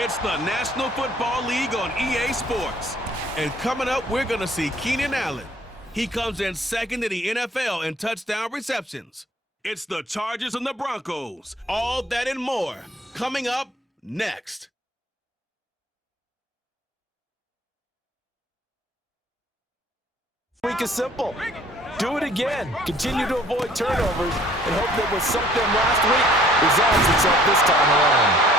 It's the National Football League on EA Sports. And coming up, we're going to see Keenan Allen. He comes in second in the NFL in touchdown receptions. It's the Chargers and the Broncos. All that and more coming up next. Week is simple. Do it again. Continue to avoid turnovers and hope that what sunk them last week resolves itself this time around.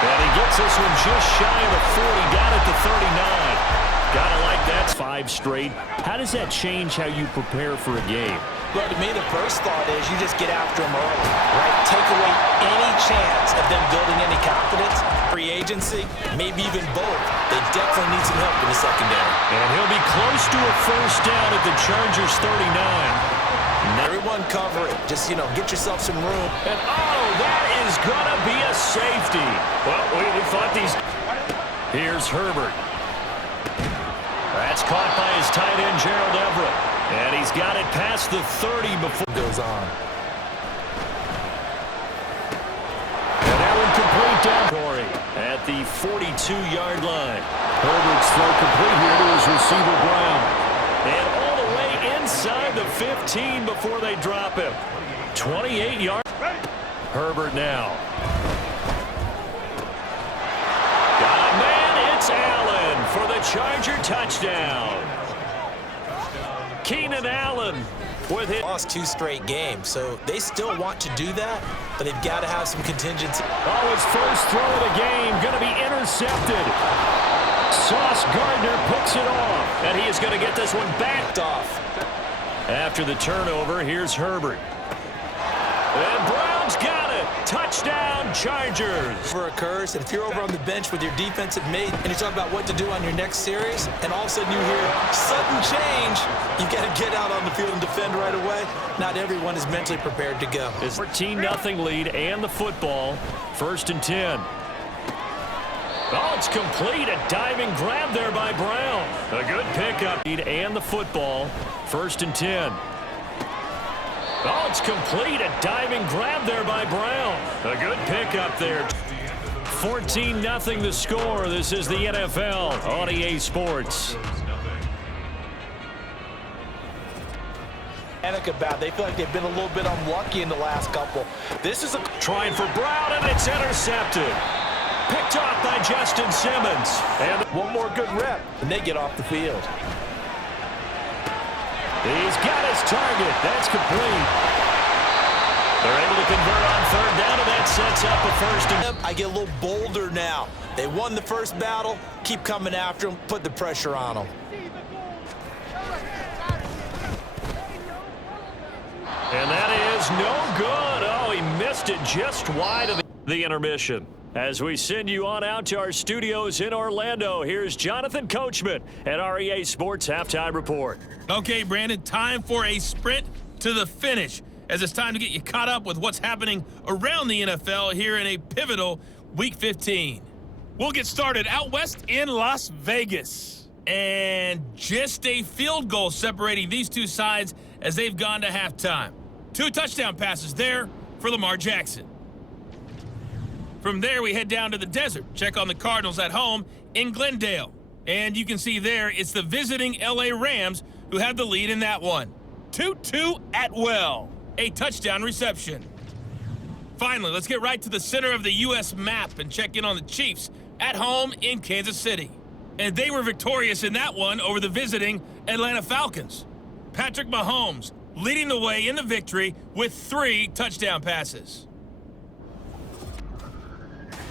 And he gets this one just shy of the 40, down at the 39. Gotta like that. 5 straight. How does that change how you prepare for a game? Well, to me, the first thought is you just get after them early, right? Take away any chance of them building any confidence. Free agency, maybe even both. They definitely need some help in the secondary. And he'll be close to a first down at the Chargers' 39. Everyone cover it. Just, get yourself some room. And, that is going to be a safety. Well, we thought these... Here's Herbert. That's caught by his tight end, Gerald Everett. And he's got it past the 30 before it goes on. And that one complete down Corey at the 42-yard line. Herbert's throw complete here to his receiver, Brown. And all the way inside the 15 before they drop him. 28 yards. Herbert now. Got a man, it's Allen for the Charger touchdown. Keenan Allen with it. Lost 2 straight games, so they still want to do that, but they've got to have some contingency. His first throw of the game going to be intercepted. Sauce Gardner picks it off, and he is going to get this one backed off. After the turnover, here's Herbert. And Brown's got it. Touchdown, Chargers. Occurs, and if you're over on the bench with your defensive mate and you're talking about what to do on your next series, and all of a sudden you hear sudden change, you've got to get out on the field and defend right away. Not everyone is mentally prepared to go. It's 14-0 lead and the football. 1st and 10. Oh, it's complete. A diving grab there by Brown. A good pickup. And the football. 1st and 10. Oh, it's complete. A diving grab there by Brown. A good pickup there. 14-0 the score. This is the NFL on EA Sports. Panic about. They feel like they've been a little bit unlucky in the last couple. This is a trying for Brown, and it's intercepted. Picked off by Justin Simmons. And one more good rep, and they get off the field. He's got his target. That's complete. They're able to convert on 3rd down, and that sets up a 1st and... I get a little bolder now. They won the first battle. Keep coming after them. Put the pressure on them. And that is no good. Oh, he missed it just wide of the intermission. As we send you on out to our studios in Orlando, here's Jonathan Coachman at our EA Sports Halftime Report. Okay, Brandon, time for a sprint to the finish, as it's time to get you caught up with what's happening around the NFL here in a pivotal Week 15. We'll get started out west in Las Vegas. And just a field goal separating these two sides as they've gone to halftime. 2 touchdown passes there for Lamar Jackson. From there, we head down to the desert. Check on the Cardinals at home in Glendale. And you can see there, it's the visiting LA Rams who have the lead in that one. 2-2 Atwell, a touchdown reception. Finally, let's get right to the center of the U.S. map and check in on the Chiefs at home in Kansas City. And they were victorious in that one over the visiting Atlanta Falcons. Patrick Mahomes leading the way in the victory with 3 touchdown passes.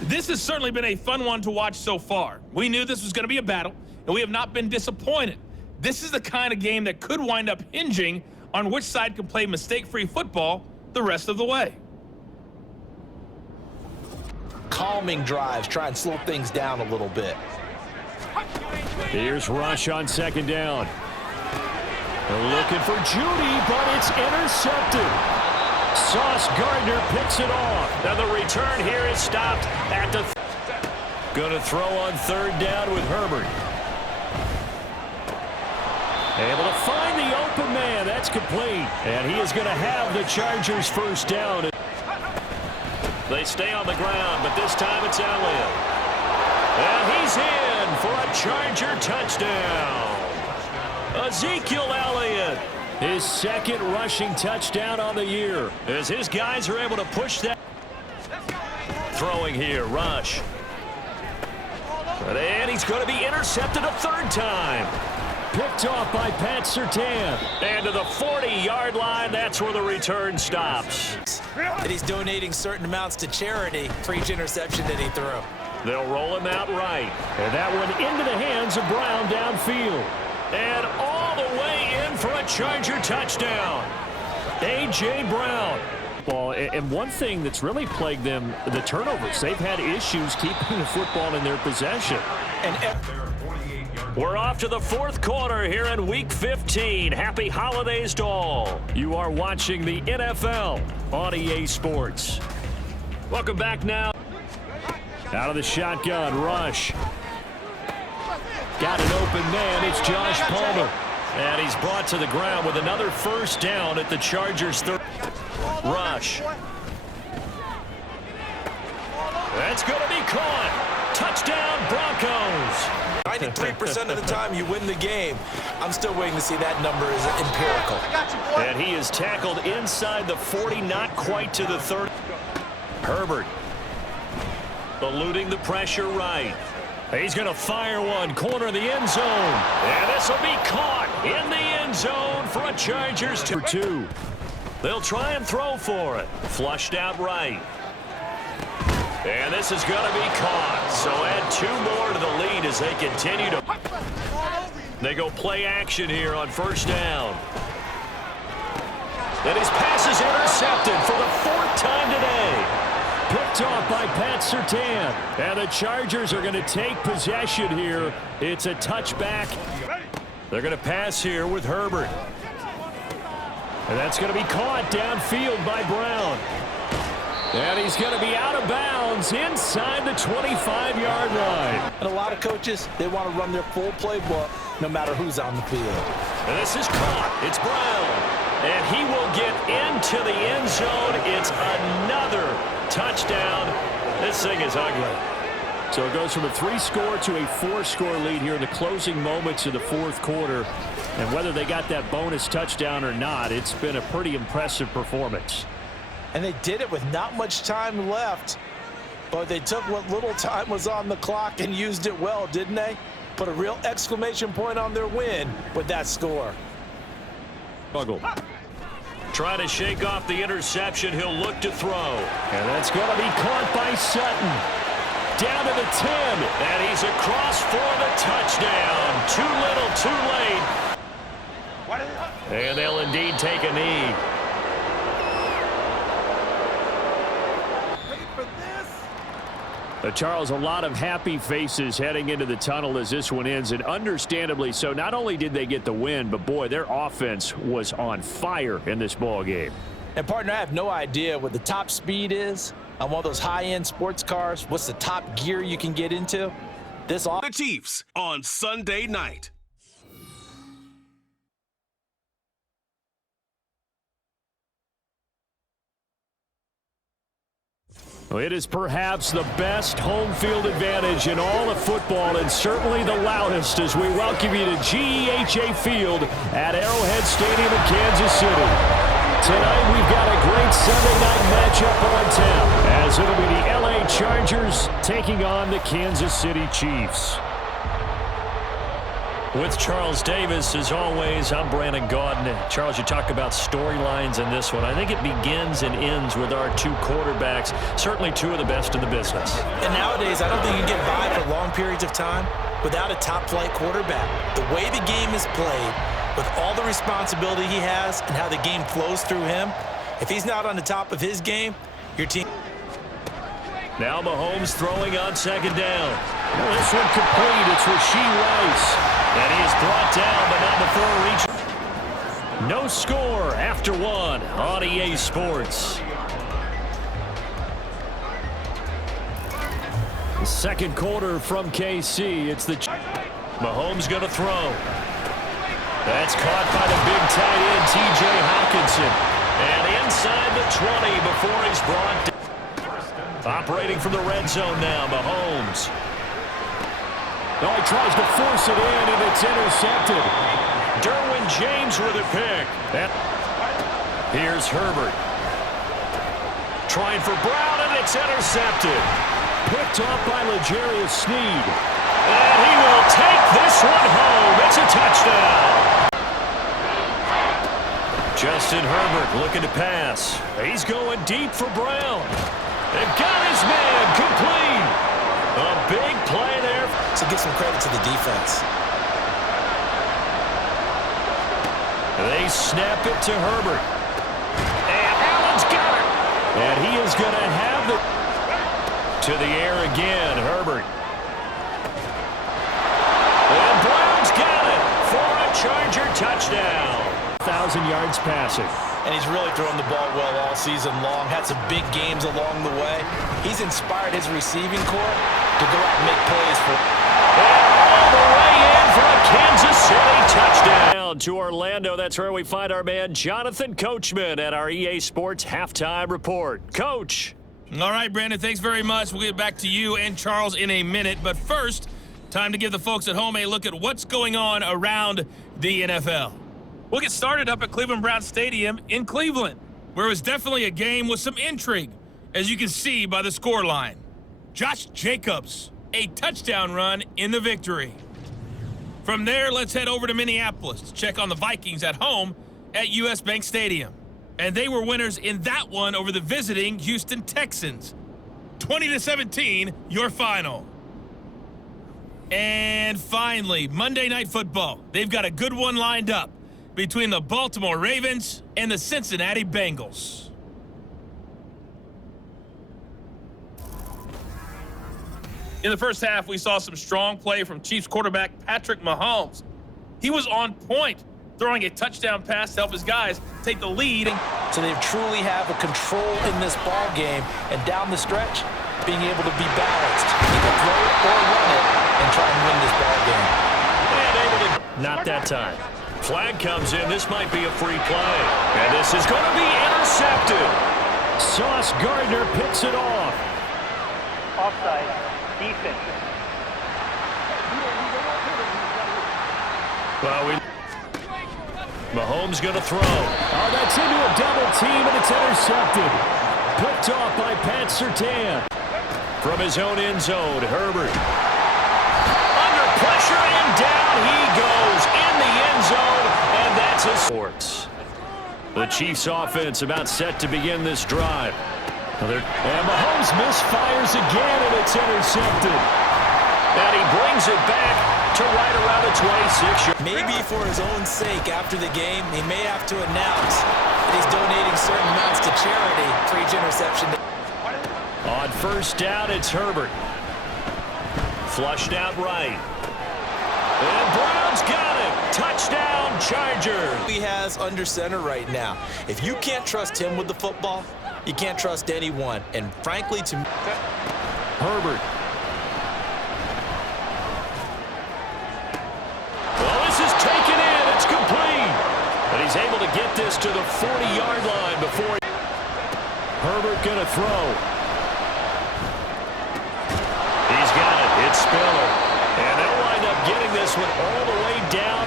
This has certainly been a fun one to watch so far. We knew this was going to be a battle, and we have not been disappointed. This is the kind of game that could wind up hinging on which side can play mistake-free football the rest of the way. Calming drives, try and slow things down a little bit. Here's Rush on 2nd down. They're looking for Judy, but it's intercepted. Sauce Gardner picks it off. Now the return here is stopped at the... Going to throw on 3rd down with Herbert. Able to find the open man. That's complete. And he is going to have the Chargers' 1st down. They stay on the ground, but this time it's Elliott. And he's in for a Charger touchdown. Ezekiel Elliott, his second rushing touchdown on the year, as his guys are able to push that. Throwing here, Rush. And he's going to be intercepted a third time. Picked off by Pat Surtain. And to the 40-yard line, that's where the return stops. And he's donating certain amounts to charity for each interception that he threw. They'll roll him out right. And that one into the hands of Brown downfield. And all the way in for a Charger touchdown. A.J. Brown. And one thing that's really plagued them, the turnovers. They've had issues keeping the football in their possession. We're off to the fourth quarter here in Week 15. Happy holidays to all. You are watching the NFL on EA Sports. Welcome back now. Out of the shotgun, Rush. Got an open man. It's Josh Palmer. And he's brought to the ground with another first down at the Chargers' third. Rush. That's going to be caught. Touchdown, Broncos. 93% of the time you win the game. I'm still waiting to see that number is empirical. And he is tackled inside the 40, not quite to the 30. Herbert eluding the pressure right. He's going to fire one, corner of the end zone. And this will be caught in the end zone for a Chargers 2. They'll try and throw for it. Flushed out right. And this is going to be caught. So add 2 more to the lead as they continue to. They go play action here on first down. And his pass is intercepted for the 4th time today. Picked off by Pat Surtain. And the Chargers are going to take possession here. It's a touchback. They're going to pass here with Herbert. And that's going to be caught downfield by Brown. And he's going to be out of bounds inside the 25-yard line. And a lot of coaches, they want to run their full playbook no matter who's on the field. And this is caught. It's Brown. And he will get into the end zone. It's another touchdown. This thing is ugly. So it goes from a 3-score to a 4-score lead here in the closing moments of the fourth quarter. And whether they got that bonus touchdown or not, it's been a pretty impressive performance. And they did it with not much time left. But they took what little time was on the clock and used it well, didn't they? Put a real exclamation point on their win with that score. Struggle. Trying to shake off the interception. He'll look to throw. And that's going to be caught by Sutton. Down to the 10. And he's across for the touchdown. Too little, too late. And they'll indeed take a knee. Charles, a lot of happy faces heading into the tunnel as this one ends, and understandably so. Not only did they get the win, but boy, their offense was on fire in this ball game. And partner, I have no idea what the top speed is on one of those high-end sports cars. What's the top gear you can get into? The Chiefs on Sunday night. It is perhaps the best home field advantage in all of football, and certainly the loudest, as we welcome you to GEHA Field at Arrowhead Stadium in Kansas City. Tonight we've got a great Sunday night matchup on tap, as it'll be the LA Chargers taking on the Kansas City Chiefs. With Charles Davis, as always, I'm Brandon Gaudin. Charles, you talk about storylines in this one. I think it begins and ends with our 2 quarterbacks, certainly 2 of the best in the business. And nowadays, I don't think you can get by for long periods of time without a top-flight quarterback. The way the game is played, with all the responsibility he has and how the game flows through him, if he's not on the top of his game, your team... Now Mahomes throwing on second down. This one complete. It's Rashee Rice. And he is brought down, but not before reaching. No score after 1 on EA Sports. The second quarter from KC. It's the Mahomes going to throw. That's caught by the big tight end, T.J. Hawkinson. And inside the 20 before he's brought down. Operating from the red zone now, Mahomes. Oh, he tries to force it in, and it's intercepted. Derwin James with a pick. Here's Herbert. Trying for Brown, and it's intercepted. Picked off by L'Jarius Sneed. And he will take this one home. It's a touchdown. Justin Herbert looking to pass. He's going deep for Brown. They've got his man complete. A big play there. So give some credit to the defense. They snap it to Herbert. And Allen's got it. And he is going to have the... To the air again, Herbert. And Brown's got it for a Charger touchdown. 1,000 yards passing. And he's really thrown the ball well all season long. Had some big games along the way. He's inspired his receiving corps to go out and make plays for. And all the way in for a Kansas City touchdown. To Orlando, that's where we find our man Jonathan Coachman at our EA Sports Halftime Report. Coach. All right, Brandon, thanks very much. We'll get back to you and Charles in a minute. But first, time to give the folks at home a look at what's going on around the NFL. We'll get started up at Cleveland Browns Stadium in Cleveland, where it was definitely a game with some intrigue, as you can see by the scoreline. Josh Jacobs, a touchdown run in the victory. From there, let's head over to Minneapolis to check on the Vikings at home at US Bank Stadium. And they were winners in that one over the visiting Houston Texans. 20-17, your final. And finally, Monday Night Football. They've got a good one lined up between the Baltimore Ravens and the Cincinnati Bengals. In the first half, we saw some strong play from Chiefs quarterback Patrick Mahomes. He was on point, throwing a touchdown pass to help his guys take the lead. So they truly have a control in this ball game, and down the stretch, being able to be balanced, either throw it or run it, and try and win this ball game. And able to... Not that time. Flag comes in. This might be a free play. And this is going to be intercepted. Sauce Gardner picks it off. Offside. Defense. Well, Mahomes going to throw. Oh, that's into a double team, and it's intercepted. Picked off by Pat Surtain. From his own end zone, Herbert. Under pressure, and down he goes in the end zone, and that's his sports. The Chiefs offense about set to begin this drive. And Mahomes misfires again, and it's intercepted. And he brings it back to right around the 26. Maybe for his own sake, after the game, he may have to announce that he's donating certain amounts to charity for each interception. On first down, it's Herbert. Flushed out right. And Brown's got it. Touchdown, Charger. He has under center right now. If you can't trust him with the football, you can't trust anyone. And frankly, to Herbert. Well, this is taken in. It's complete. But he's able to get this to the 40-yard line before Herbert going to throw. He's got it. It's Spiller. And they'll wind up getting this one all the way down.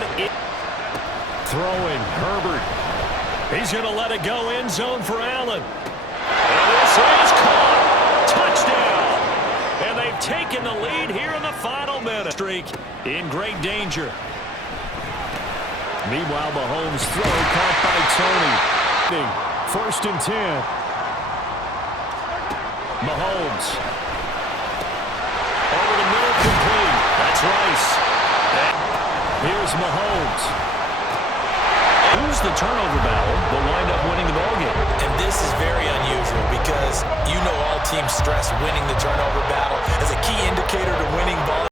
Throwing Herbert. He's going to let it go end zone for Allen. And this is caught. Touchdown. And they've taken the lead here in the final minute. Streak in great danger. Meanwhile, Mahomes' throw caught by Tony. First and 10. Mahomes. Over the middle, complete. That's Rice. And here's Mahomes. Lose the turnover battle, but wind up winning the ballgame. And this is very unusual because you know all teams stress winning the turnover battle as a key indicator to winning ball.